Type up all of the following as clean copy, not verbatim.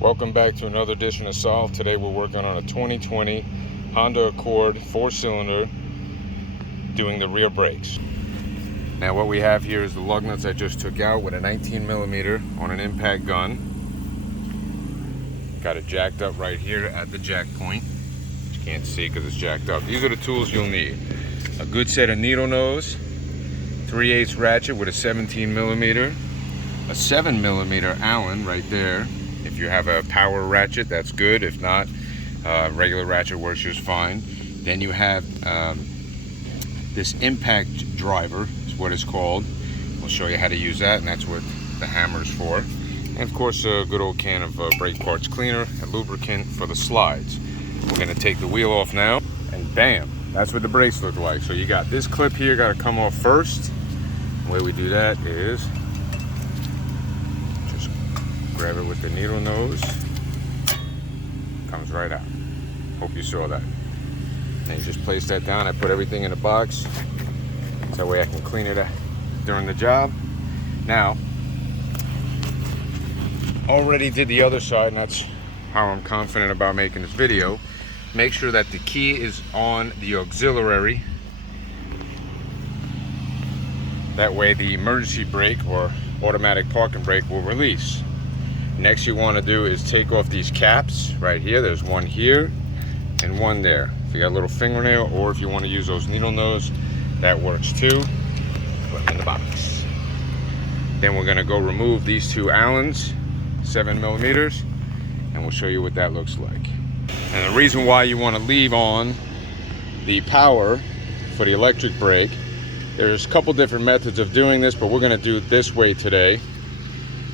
Welcome back to another edition of Solve. Today we're working on a 2020 Honda Accord 4-cylinder doing the rear brakes. Now what we have here is the lug nuts I just took out with a 19mm on an impact gun. Got it jacked up right here at the jack point. You can't see because it's jacked up. These are the tools you'll need. A good set of needle nose, 3/8 ratchet with a 17mm, a 7mm Allen right there. If you have a power ratchet, that's good. If not, regular ratchet works just fine. Then you have this impact driver, is what it's called. We'll show you how to use that, and that's what the hammer is for. And of course, a good old can of brake parts cleaner and lubricant for the slides. We're gonna take the wheel off now, and bam, that's what the brakes look like. So you got this clip here, gotta come off first. The way we do that is just grab it with the needle nose. Comes right out. Hope you saw that. And you just place that down. I put everything in a box. So that way I can clean it during the job. Now, already did the other side, and that's how I'm confident about making this video. Make sure that the key is on the auxiliary. That way the emergency brake or automatic parking brake will release. Next you want to do is take off these caps right here. There's one here and one there. If you got a little fingernail, or if you want to use those needle nose, that works too. Put them in the box. Then we're going to go remove these two Allens, 7mm, and we'll show you what that looks like. And the reason why you want to leave on the power for the electric brake, there's a couple different methods of doing this, but we're going to do it this way today.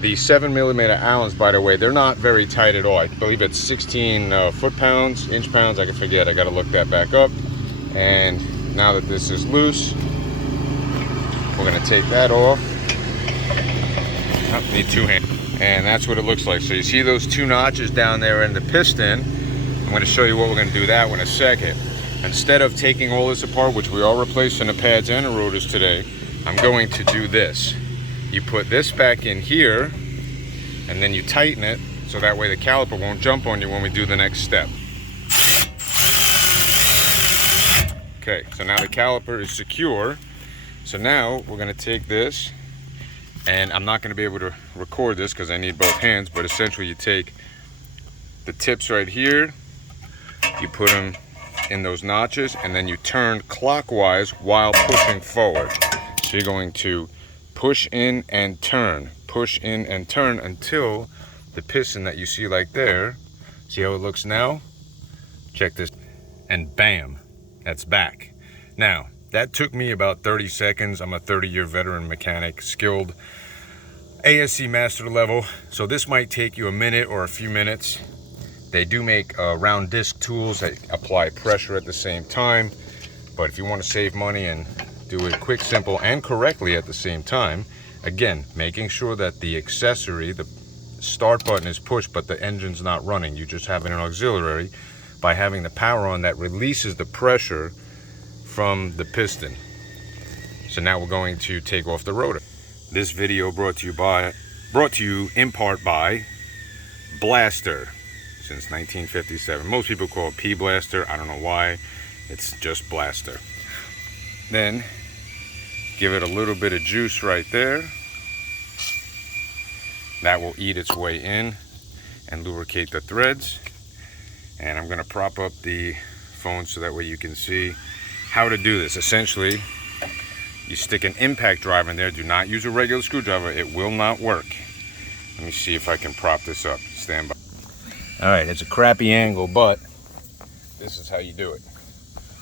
The 7mm Allens, by the way, they're not very tight at all. I believe it's 16 foot-pounds, inch-pounds, I can forget. I got to look that back up. And now that this is loose, we're going to take that off. Oh, need two hands. And that's what it looks like. So you see those two notches down there in the piston. I'm going to show you what we're going to do that in a second. Instead of taking all this apart, which we are replacing the pads and the rotors today, I'm going to do this. You put this back in here, and then you tighten it, so that way the caliper won't jump on you when we do the next step. Okay, so now the caliper is secure. So now we're going to take this, and I'm not going to be able to record this because I need both hands, but essentially you take the tips right here, you put them in those notches, and then you turn clockwise while pushing forward. So you're going to push in and turn until the piston that you see like there, see how it looks now? Check this, and bam, that's back. Now, that took me about 30 seconds. I'm a 30-year veteran mechanic, skilled ASC master level, so this might take you a minute or a few minutes. They do make round disc tools that apply pressure at the same time, but if you want to save money and do it quick, simple, and correctly at the same time, again, making sure that the accessory, the start button is pushed, but the engine's not running. You just have an auxiliary. By having the power on, that releases the pressure from the piston. So now we're going to take off the rotor. This video brought to you in part by Blaster. Since 1957. Most people call it P-Blaster. I don't know why. It's just Blaster. Then give it a little bit of juice right there. That will eat its way in and lubricate the threads. And I'm going to prop up the phone so that way you can see how to do this. Essentially, you stick an impact driver in there. Do not use a regular screwdriver. It will not work. Let me see if I can prop this up. Stand by. All right, it's a crappy angle, but this is how you do it.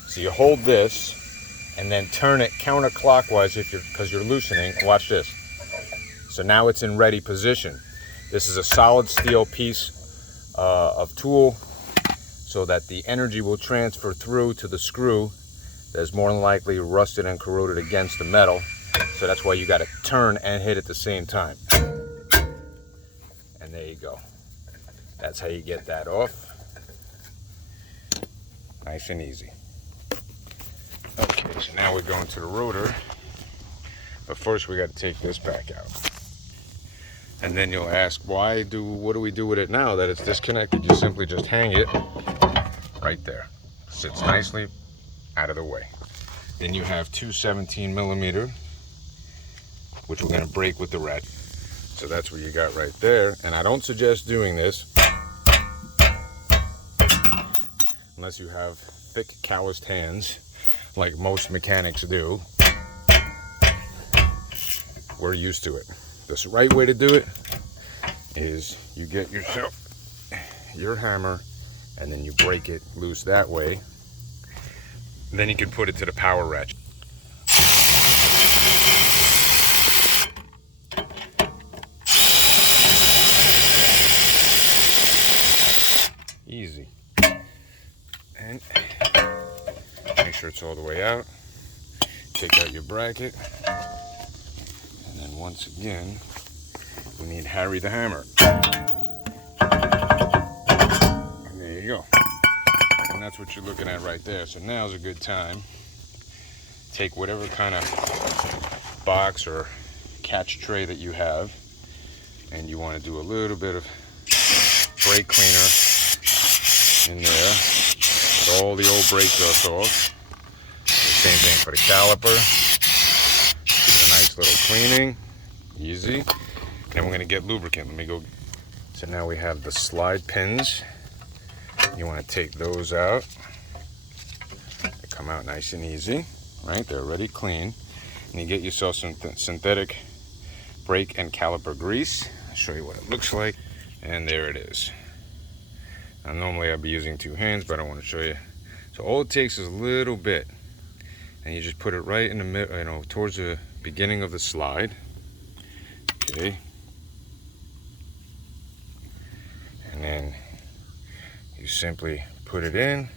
So you hold this and then turn it counterclockwise because you're loosening. Watch this. So now it's in ready position. This is a solid steel piece of tool so that the energy will transfer through to the screw that is more than likely rusted and corroded against the metal. So that's why you got to turn and hit at the same time. And there you go. That's how you get that off. Nice and easy. Okay, so now we're going to the rotor. But first we got to take this back out. And then you'll ask, what do we do with it now that it's disconnected? You simply just hang it right there. Sits nicely out of the way. Then you have two 17mm, which we're gonna break with the ratchet. So that's what you got right there. And I don't suggest doing this unless you have thick, calloused hands, like most mechanics do. We're used to it. The right way to do it is you get yourself your hammer and then you break it loose that way. Then you can put it to the power ratchet. Easy. And make sure it's all the way out. Take out your bracket. And then once again, we need Harry the hammer. And there you go. And that's what you're looking at right there. So now's a good time. Take whatever kind of box or catch tray that you have, and you want to do a little bit of brake cleaner in there. Get all the old brake dust off. The same thing for the caliper. Do a nice little cleaning. Easy. Then we're going to get lubricant. Let me go. So now we have the slide pins. You want to take those out. They come out nice and easy, right? They're already clean. And you get yourself some synthetic brake and caliper grease. I'll show you what it looks like. And there it is. Now, normally I'd be using two hands, but I want to show you. So all it takes is a little bit, and you just put it right in the middle, towards the beginning of the slide. Okay. And then you simply put it in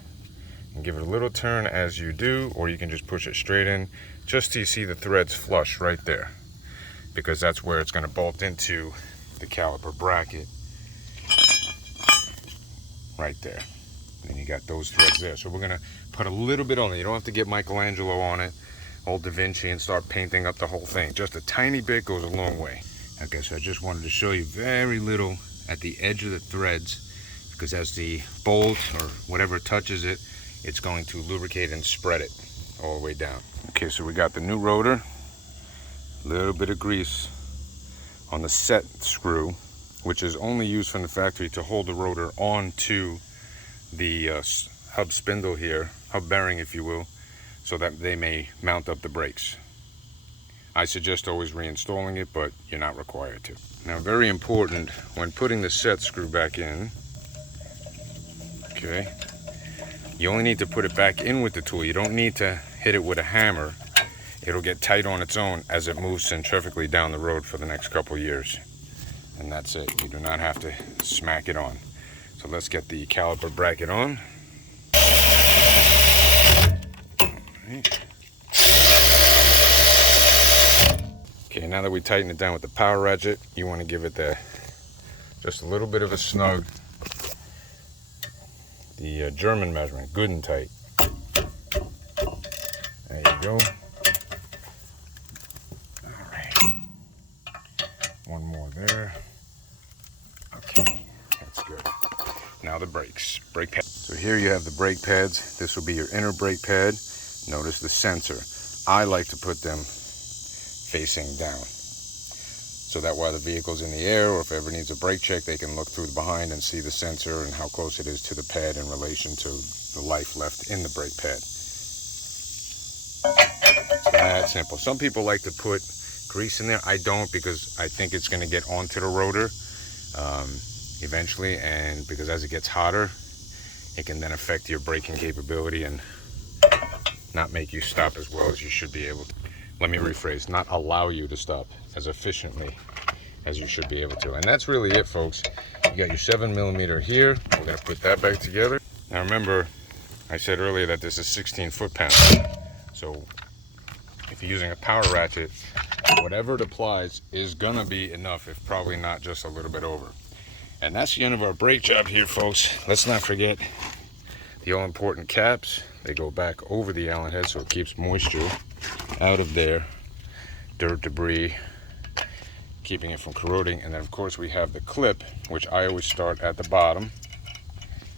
and give it a little turn as you do, or you can just push it straight in just till you see the threads flush right there, because that's where it's going to bolt into the caliper bracket right there. And then you got those threads there. So we're going to put a little bit on it. You don't have to get Michelangelo on it, old Da Vinci, and start painting up the whole thing. Just a tiny bit goes a long way. Okay, so I just wanted to show you very little at the edge of the threads, because as the bolt or whatever touches it, it's going to lubricate and spread it all the way down. Okay, so we got the new rotor, a little bit of grease on the set screw, which is only used from the factory to hold the rotor onto the hub spindle here, hub bearing if you will, so that they may mount up the brakes. I suggest always reinstalling it, but you're not required to. Now, very important when putting the set screw back in, okay, you only need to put it back in with the tool. You don't need to hit it with a hammer. It'll get tight on its own as it moves centrifugally down the road for the next couple years. And that's it. You do not have to smack it on. So let's get the caliper bracket on. Right. Okay, now that we tighten it down with the power ratchet, you want to give it just a little bit of a snug. The German measurement, good and tight. There you go. All right. One more there. Okay, that's good. Now the brakes, brake pads. So here you have the brake pads. This will be your inner brake pad. Notice the sensor. I like to put them facing down, so that while the vehicle's in the air, or if ever needs a brake check, they can look through the behind and see the sensor and how close it is to the pad in relation to the life left in the brake pad. It's that simple. Some people like to put grease in there. I don't, because I think it's going to get onto the rotor eventually, and because as it gets hotter, it can then affect your braking capability and not make you stop as well as you should be able to. Let me rephrase, not allow you to stop as efficiently as you should be able to. And that's really it, folks. You got your 7mm here. We're going to put that back together. Now remember, I said earlier that this is 16 foot-pounds. So if you're using a power ratchet, whatever it applies is going to be enough, if probably not just a little bit over. And that's the end of our brake job here, folks. Let's not forget the all-important caps. They go back over the Allen head, so it keeps moisture out of there, dirt, debris, keeping it from corroding. And then of course we have the clip, which I always start at the bottom.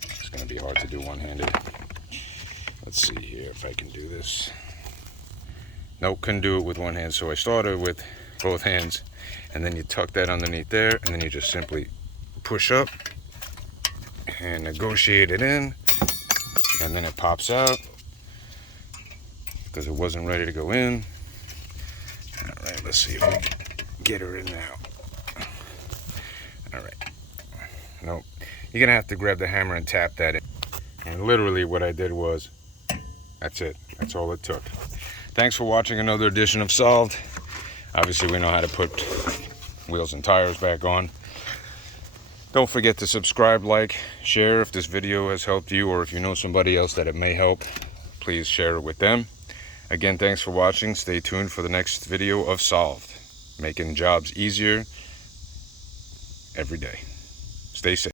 It's going to be hard to do one-handed. Let's see here if I can do this. Nope, couldn't do it with one hand, so I started with both hands, and then you tuck that underneath there, and then you just simply push up and negotiate it in, and then it pops out because it wasn't ready to go in. All right, let's see if we can get her in now. All right. Nope. You're gonna have to grab the hammer and tap that in. And literally what I did was, that's it. That's all it took. Thanks for watching another edition of Solved. Obviously we know how to put wheels and tires back on. Don't forget to subscribe, like, share if this video has helped you, or if you know somebody else that it may help, please share it with them. Again, thanks for watching. Stay tuned for the next video of Solved, making jobs easier every day. Stay safe.